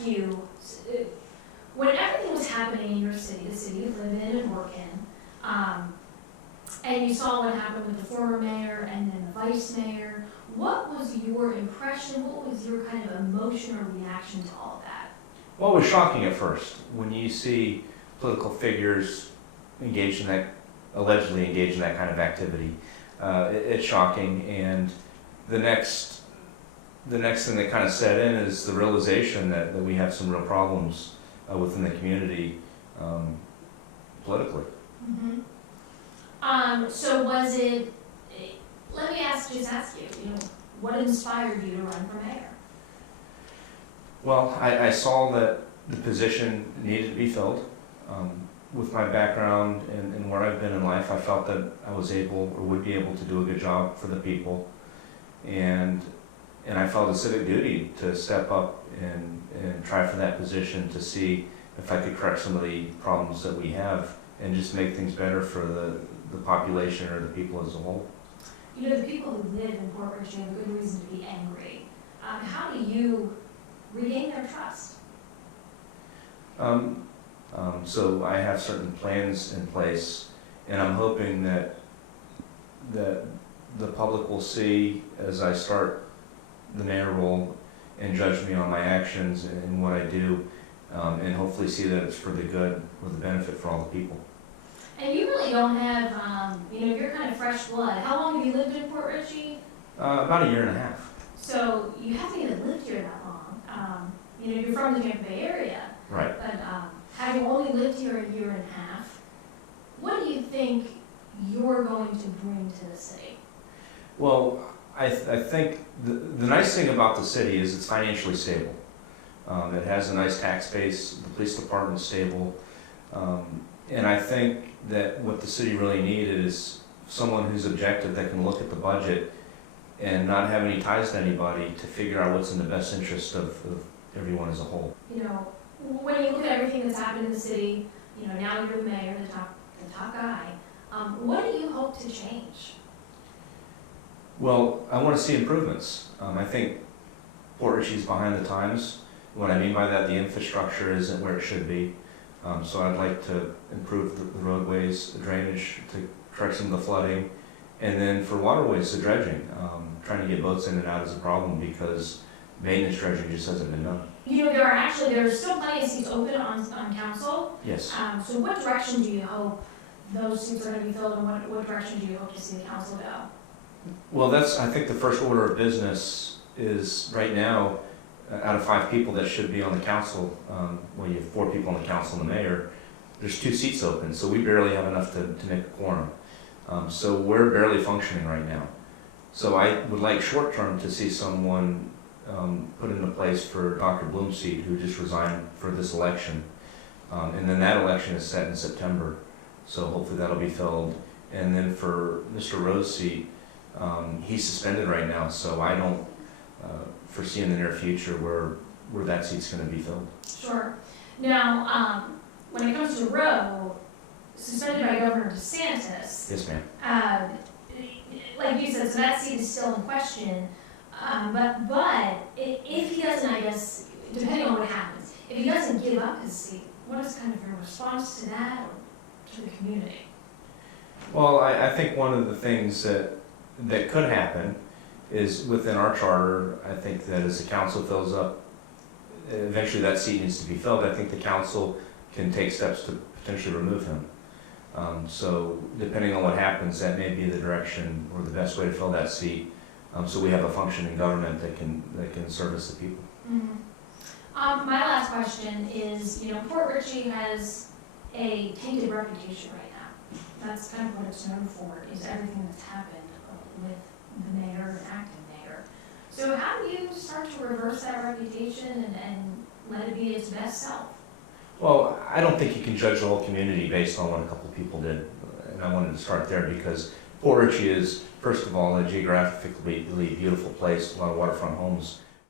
ask you, when everything was happening in your city, the city you live in and work in, and you saw what happened with the former mayor and then the vice mayor, what was your impression? What was your kind of emotional reaction to all of that? Well, it was shocking at first when you see political figures engaged in that, allegedly engaged in that kind of activity. It's shocking, and the next thing that kind of set in is the realization that we have some real problems within the community politically. Mm-hmm. So was it, let me just ask you, what inspired you to run for mayor? Well, I saw that the position needed to be filled. With my background and where I've been in life, I felt that I was able or would be able to do a good job for the people. And I felt a civic duty to step up and try for that position to see if I could correct some of the problems that we have and just make things better for the population or the people as a whole. The people who live in Port Richey have a good reason to be angry. How do you regain their trust? So I have certain plans in place, and I'm hoping that the public will see as I start the mayor role and judge me on my actions and what I do, and hopefully see that it's for the good or the benefit for all the people. And you really don't have, you're kind of fresh blood. How long have you lived in Port Richey? About a year and a half. So you haven't even lived here that long. You're from the Tampa Bay area. Right. But having only lived here a year and a half, what do you think you're going to bring to the city? Well, I think the nice thing about the city is it's financially stable. It has a nice tax base, the police department's stable, and I think that what the city really needed is someone who's objective that can look at the budget and not have any ties to anybody to figure out what's in the best interest of everyone as a whole. When you look at everything that's happened in the city, now you're the mayor, the top guy, what do you hope to change? Well, I want to see improvements. I think Port Richey's behind the times. What I mean by that, the infrastructure isn't where it should be. So I'd like to improve the roadways, the drainage, to correct some of the flooding, and then for waterways, the dredging. Trying to get boats in and out is a problem because maintenance dredging just hasn't been done. There are still plenty of seats open on council. Yes. So what direction do you hope those seats are going to be filled, and what direction do you hope to see the council go? Well, I think the first order of business is right now, out of 5 people that should be on the council, you have 4 people on the council and the mayor, there's 2 seats open, so we barely have enough to make a quorum. So we're barely functioning right now. So I would like short term to see someone put into place for Dr. Bloom's seat, who just resigned for this election. And then that election is set in September, so hopefully that'll be filled. And then for Mr. Rowe's seat, he's suspended right now, so I don't foresee in the near future where that seat's going to be filled. Sure. Now, when it comes to Rowe, suspended by Governor DeSantis. Yes, ma'am. Like you said, so that seat is still in question. But if he doesn't, I guess, depending on what happens, if he doesn't give up his seat, what is kind of your response to that or to the community? Well, I think one of the things that could happen is within our charter, I think that as the council fills up, eventually that seat needs to be filled. I think the council can take steps to potentially remove him. So depending on what happens, that may be the direction or the best way to fill that seat. So we have a functioning government that can service the people. Mm-hmm. My last question is, Port Richey has a tainted reputation right now. That's kind of what it's known for, is everything that's happened with the mayor and acting mayor. So how do you start to reverse that reputation and let it be its best self? Well, I don't think you can judge the whole community based on what a couple of people did. And I wanted to start there because Port Richey is, first of all, a geographically beautiful place, a lot of waterfront homes.